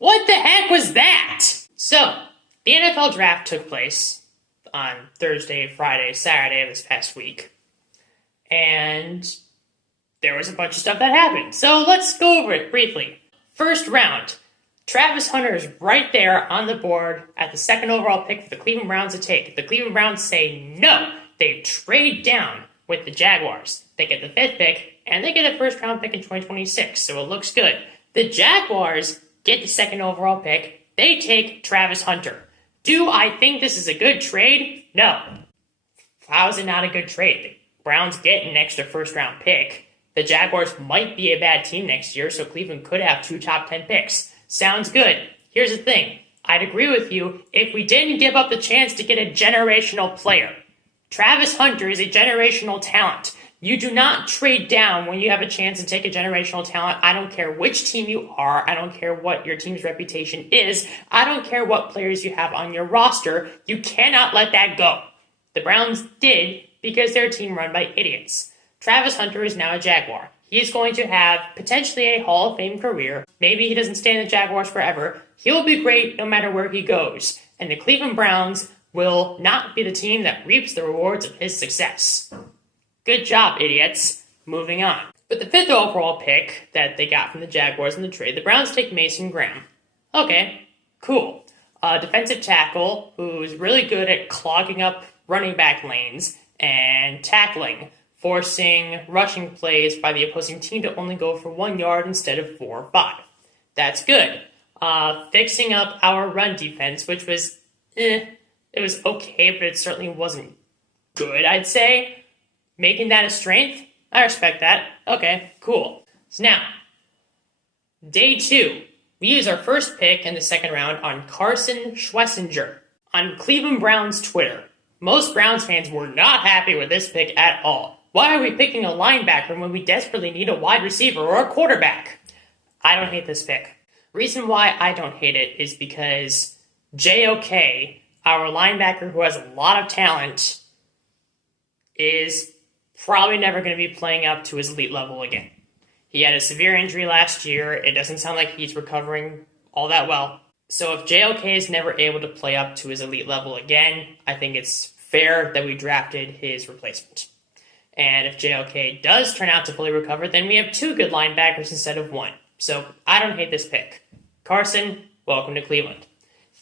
What the heck was that? So, the NFL draft took place on Thursday, Friday, Saturday of this past week. And there was a bunch of stuff that happened. So let's go over it briefly. First round, Travis Hunter is right there on the board at the second overall pick for the Cleveland Browns to take. The Cleveland Browns say no. They trade down with the Jaguars. They get the 5th pick, and they get a first round pick in 2026, so it looks good. The Jaguars get the second overall pick. They take Travis Hunter. Do I think this is a good trade? No. How is it not a good trade? The Browns get an extra first round pick. The Jaguars might be a bad team next year, so Cleveland could have 2 top 10 picks. Sounds good. Here's the thing. I'd agree with you if we didn't give up the chance to get a generational player. Travis Hunter is a generational talent. You do not trade down when you have a chance to take a generational talent. I don't care which team you are. I don't care what your team's reputation is. I don't care what players you have on your roster. You cannot let that go. The Browns did because they're a team run by idiots. Travis Hunter is now a Jaguar. He's going to have potentially a Hall of Fame career. Maybe he doesn't stay in the Jaguars forever. He'll be great no matter where he goes. And the Cleveland Browns will not be the team that reaps the rewards of his success. Good job, idiots. Moving on. But the 5th overall pick that they got from the Jaguars in the trade, the Browns take Mason Graham. Okay, cool. A defensive tackle who's really good at clogging up running back lanes and tackling, forcing rushing plays by the opposing team to only go for 1 yard instead of 4 or 5. That's good. Fixing up our run defense, which was, it was okay, but it certainly wasn't good, I'd say. Making that a strength, I respect that. Okay, cool. So now, day 2, we use our first pick in the second round on Carson Schlesinger on Cleveland Browns Twitter. Most Browns fans were not happy with this pick at all. Why are we picking a linebacker when we desperately need a wide receiver or a quarterback? I don't hate this pick. Reason why I don't hate it is because JOK, our linebacker who has a lot of talent, is probably never going to be playing up to his elite level again. He had a severe injury last year. It doesn't sound like he's recovering all that well. So if JOK is never able to play up to his elite level again, I think it's fair that we drafted his replacement. And if JOK does turn out to fully recover, then we have 2 good linebackers instead of 1. So I don't hate this pick. Carson, welcome to Cleveland.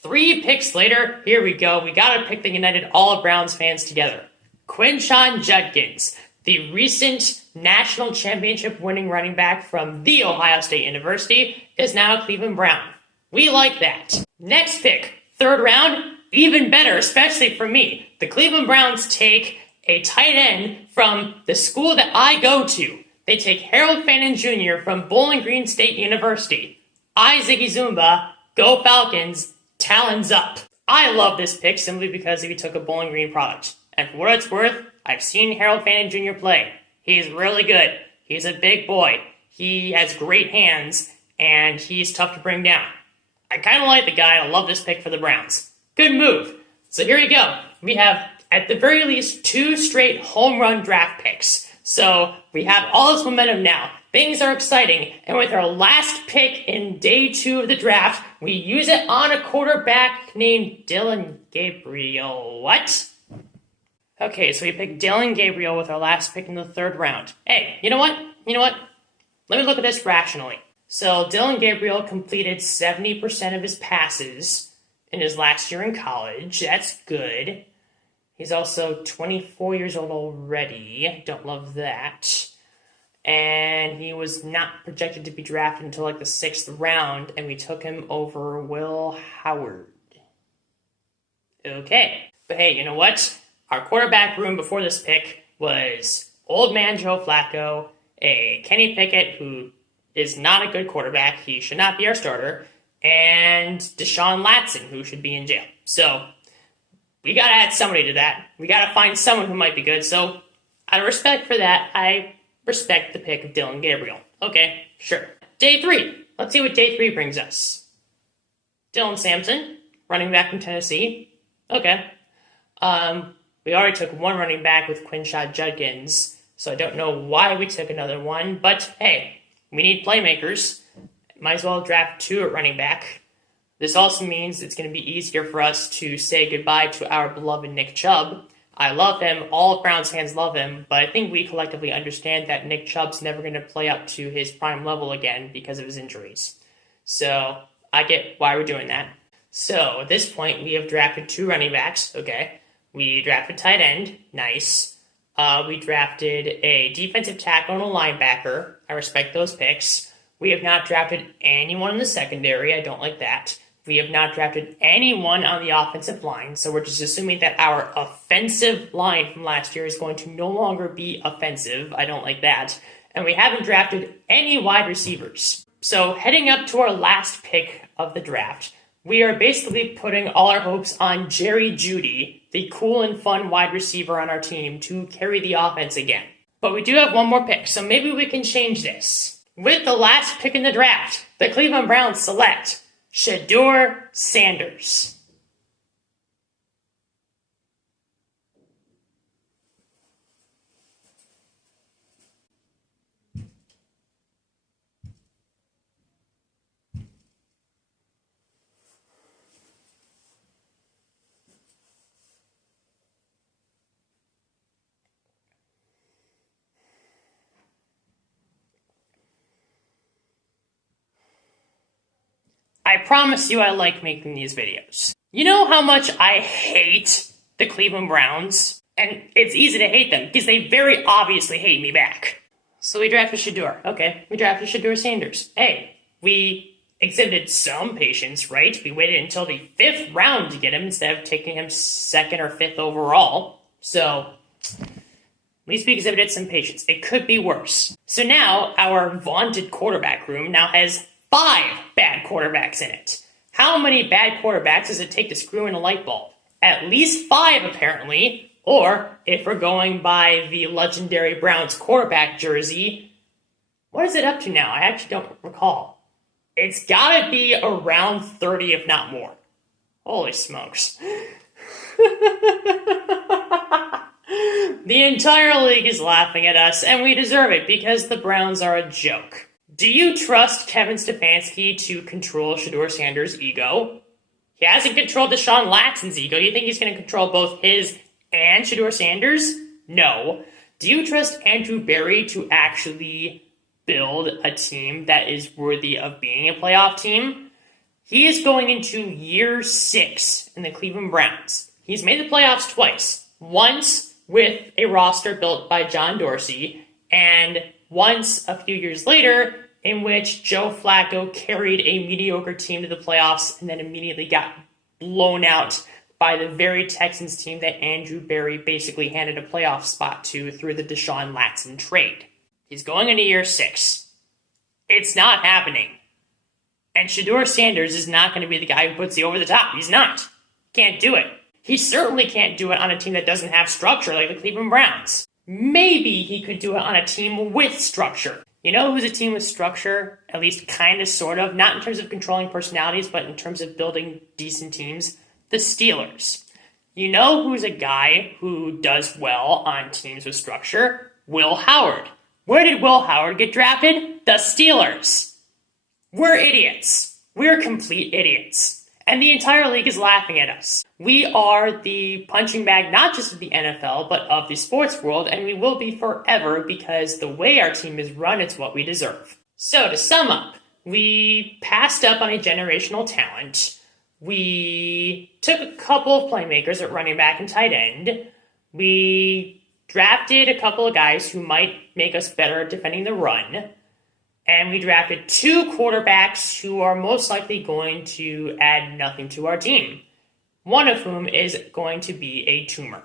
3 picks later, here we go. We got a pick that united all of Browns fans together. Quinshon Judkins, the recent national championship winning running back from The Ohio State University, is now a Cleveland Brown. We like that. Next pick, 3rd round, even better, especially for me. The Cleveland Browns take a tight end from the school that I go to. They take Harold Fannin Jr. from Bowling Green State University. Ziggy Zumba, go Falcons, talons up. I love this pick simply because he took a Bowling Green product. And for what it's worth, I've seen Harold Fannin Jr. play. He's really good. He's a big boy. He has great hands, and he's tough to bring down. I kind of like the guy. I love this pick for the Browns. Good move. So here we go. We have, at the very least, 2 straight home run draft picks. So we have all this momentum now. Things are exciting. And with our last pick in day 2 of the draft, we use it on a quarterback named Dillon Gabriel. What? Okay, so we picked Dillon Gabriel with our last pick in the 3rd round. Hey, you know what? Let me look at this rationally. So Dillon Gabriel completed 70% of his passes in his last year in college. That's good. He's also 24 years old already. Don't love that. And he was not projected to be drafted until like the 6th round, and we took him over Will Howard. Okay. But hey, you know what? Our quarterback room before this pick was old man Joe Flacco, a Kenny Pickett who is not a good quarterback. He should not be our starter. And Deshaun Latson, who should be in jail. So we got to add somebody to that. We got to find someone who might be good. So out of respect for that, I respect the pick of Dillon Gabriel. Okay, sure. Day 3. Let's see what day 3 brings us. Dylan Sampson, running back from Tennessee. Okay. We already took 1 running back with Quinshon Judkins, so I don't know why we took another one. But hey, we need playmakers. Might as well draft 2 at running back. This also means it's going to be easier for us to say goodbye to our beloved Nick Chubb. I love him. All of Browns fans love him, but I think we collectively understand that Nick Chubb's never going to play up to his prime level again because of his injuries. So I get why we're doing that. So at this point, we have drafted 2 running backs. Okay. We drafted tight end. Nice. We drafted a defensive tackle and a linebacker. I respect those picks. We have not drafted anyone in the secondary. I don't like that. We have not drafted anyone on the offensive line, so we're just assuming that our offensive line from last year is going to no longer be offensive. I don't like that. And we haven't drafted any wide receivers. So heading up to our last pick of the draft, we are basically putting all our hopes on Jerry Jeudy, the cool and fun wide receiver on our team, to carry the offense again. But we do have one more pick, so maybe we can change this. With the last pick in the draft, the Cleveland Browns select Shedeur Sanders. I promise you I like making these videos. You know how much I hate the Cleveland Browns? And it's easy to hate them because they very obviously hate me back. So we drafted Shedeur. Okay, we drafted Shedeur Sanders. Hey, we exhibited some patience, right? We waited until the 5th round to get him instead of taking him 2nd or 5th overall. So at least we exhibited some patience. It could be worse. So now our vaunted quarterback room now has 5 bad quarterbacks in it. How many bad quarterbacks does it take to screw in a light bulb? At least 5, apparently. Or, if we're going by the legendary Browns quarterback jersey, what is it up to now? I actually don't recall. It's gotta be around 30, if not more. Holy smokes. The entire league is laughing at us, and we deserve it because the Browns are a joke. Do you trust Kevin Stefanski to control Shedeur Sanders' ego? He hasn't controlled Deshaun Watson's ego. You think he's going to control both his and Shedeur Sanders? No. Do you trust Andrew Berry to actually build a team that is worthy of being a playoff team? He is going into year 6 in the Cleveland Browns. He's made the playoffs twice. Once with a roster built by John Dorsey, and once a few years later in which Joe Flacco carried a mediocre team to the playoffs and then immediately got blown out by the very Texans team that Andrew Berry basically handed a playoff spot to through the Deshaun Watson trade. He's going into year 6. It's not happening. And Shedeur Sanders is not going to be the guy who puts you over the top. He's not. Can't do it. He certainly can't do it on a team that doesn't have structure like the Cleveland Browns. Maybe he could do it on a team with structure. You know who's a team with structure? At least kind of, sort of. Not in terms of controlling personalities, but in terms of building decent teams. The Steelers. You know who's a guy who does well on teams with structure? Will Howard. Where did Will Howard get drafted? The Steelers. We're idiots. We're complete idiots. And the entire league is laughing at us. We are the punching bag not just of the NFL, but of the sports world, and we will be forever because the way our team is run, it's what we deserve. So to sum up, we passed up on a generational talent. We took a couple of playmakers at running back and tight end. We drafted a couple of guys who might make us better at defending the run. And we drafted 2 quarterbacks who are most likely going to add nothing to our team. One of whom is going to be a tumor.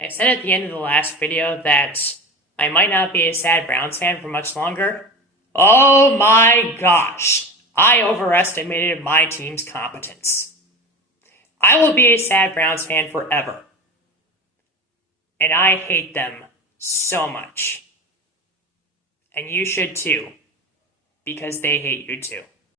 I said at the end of the last video that I might not be a sad Browns fan for much longer. Oh my gosh. I overestimated my team's competence. I will be a sad Browns fan forever. And I hate them so much. And you should too. Because they hate you too.